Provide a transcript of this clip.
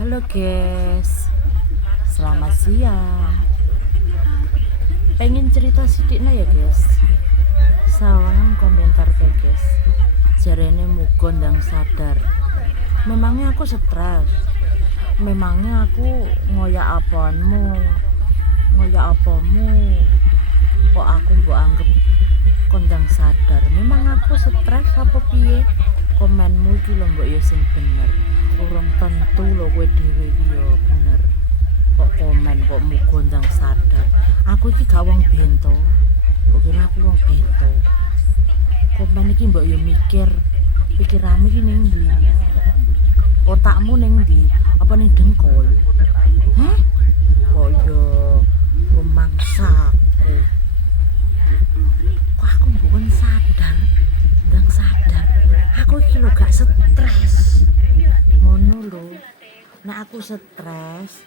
Halo guys, selamat siang. Pengen cerita sedikit ya guys. Sawangan komentar ke guys. Jarene muga ndang sadar. Memangnya aku stres. Memangnya aku ngoyak apaanmu. Ngoyak apamu. Kok aku mbok anggap kondang sadar. Memang aku stres apa piye? Komenmu iki lho mbok ya sing bener. Urung tentu lho kowe dhewe iki ya bener. Kok komen kok muga ndang sadar. Aku iki gak wong bento. Mbok kira aku wong bento. Komen iki mbok ya mikir, pikiranmu iki ning ndi? Otakmu ning ndi? Apa ning dengkul? Hah? Kok ya rumangsaku. Kok aku bukan sadar, ndang sadar. Aku iki lho gak stres. Ngono lho. Nek aku stres,